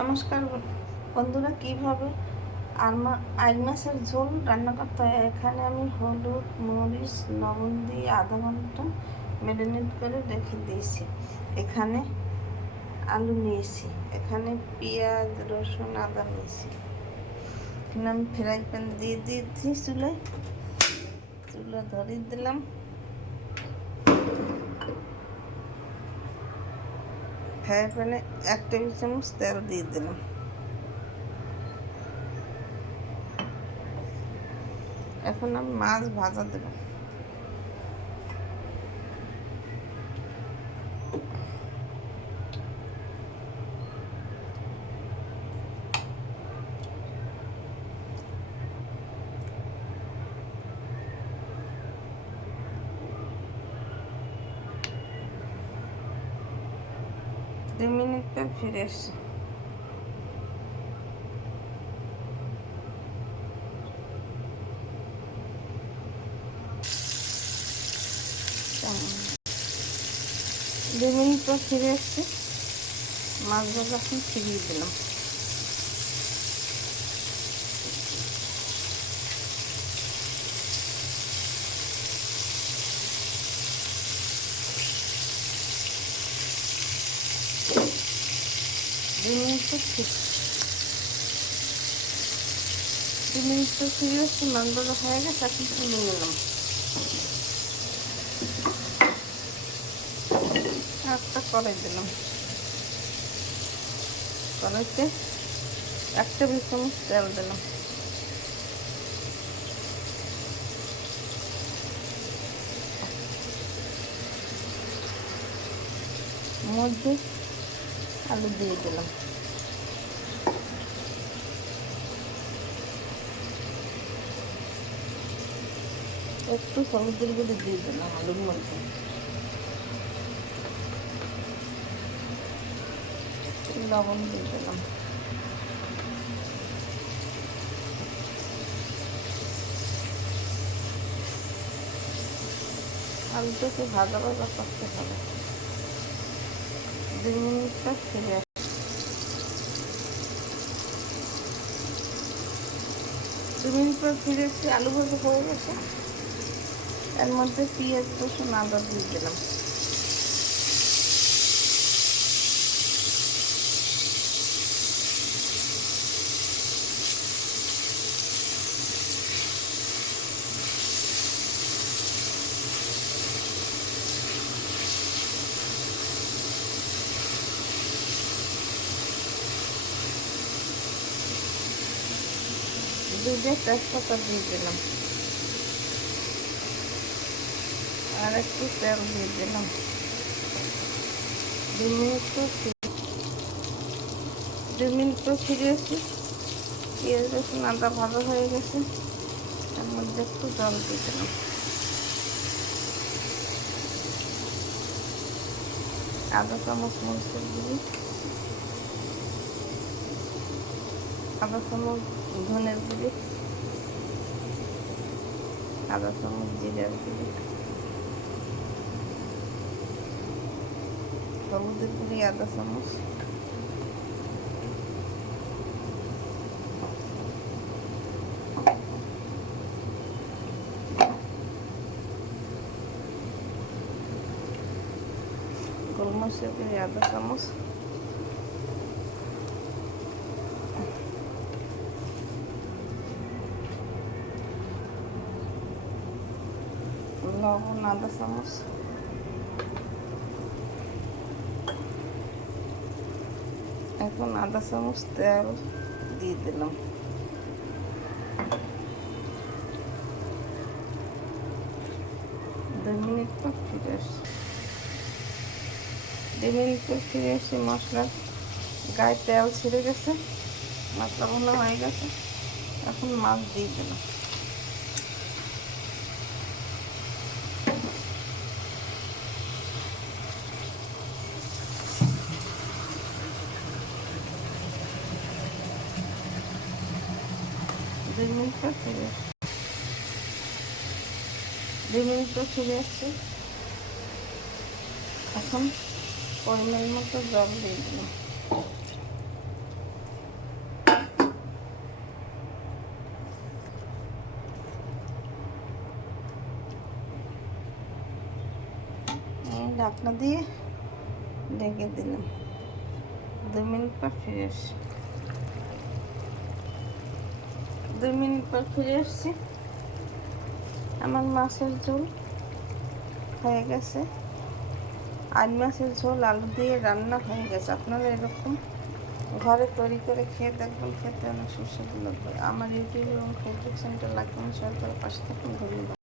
নমস্কার বন্ধুরা, কিভাবে আইল মাছের ঝোল রান্না করতে হয়। এখানে আমি হলুদ, মরিচ, লবণ দিয়ে আধা ঘন্টা ম্যারিনেট করে রেখে দিয়েছি। এখানে আলু নিয়েছি, এখানে পেঁয়াজ, রসুন, আদা নিয়েছি। এখানে আমি ফ্রাই প্যান দিয়ে দিয়েছি, চুলা ধরিয়ে দিলাম। ফ্রাই প্যানে 1 টেবিল চামচ তেল দিয়ে দিলাম। এখন আমি মাছ ভাজা দেব। দু মিনিট পর ফিরে এসছি। দু মিনিট পর ফিরে এসছি। মাছ ভাজা এখন ফিরিয়ে দিলাম। দু মিনিট পর ফিরে এসছি। মাছ ভাজা হয়ে গেছে, এখন তুলে নিলাম। একটা কড়াই দিলাম। কড়াইতে 1 টেবিল চামচ তেল দিলাম। মধ্যে আলু দিয়ে দিলাম। একটু হলুদের গুঁড়ো দিয়ে দিলাম আলুর মধ্যে। লবণ দিয়ে দিলাম। আলুটাকে ভাজা ভাজা করতে হবে। 2 মিনিট পর ফিরে আসি। 2 মিনিট পর ফিরে এসেছি। আলু ভাজা হয়ে গেছে। এর মধ্যে পেঁয়াজ, রসুন, আদা দিয়ে দিলাম। দুধে তেজপাতা দিয়ে দিলাম। আর একটু তেল দিয়ে দিলাম। 2 মিনিট পর ফিরে এসেছি। পেঁয়াজ, রসুন, আদা ভাজা হয়ে গেছে। এর মধ্যে একটু জল দিয়ে দিলাম। আধা চামচ মরিচের গুঁড়ি, আধা চামচ ধনের গুঁড়ি, আধা চামচ জিরার গুঁড়ি, হলুদের গুঁড়ি আধা চামচ, গোলমরিচের গুঁড়ি আধা চামচ, লবণ আধা চামচ, এখন আধা চামচ তেল দিয়ে দিলাম। দু মিনিট পর ফিরে আসি। 2 মিনিট পর ফিরে এসে মশলার গায়ে তেল ছেড়ে গেছে, মশলা ভুনা হয়ে গেছে। এখন মাছ দিয়ে দিলাম। দু মিনিট পর ফিরে আসছি। এখন পরিমাণ মতো জল দিয়ে দিলাম। ঢাকনা দিয়ে ঢেকে দিলাম। 2 মিনিট পর ফিরে আসছি। 2 মিনিট পর ফিরে আসছি। আমার মাছের ঝোল হয়ে গেছে। আর মাছের ঝোল আলু দিয়ে রান্না হয়ে গেছে। আপনারা এরকম ঘরে তৈরি করে খেয়ে দেখবেন, খেতে অনেক সুস্বাদু লাগবে। আমার ইউটিউব এবং ফেসবুক চ্যানেলটা লাইক এবং শেয়ার করে পাশে থাকুন। ধন্যবাদ।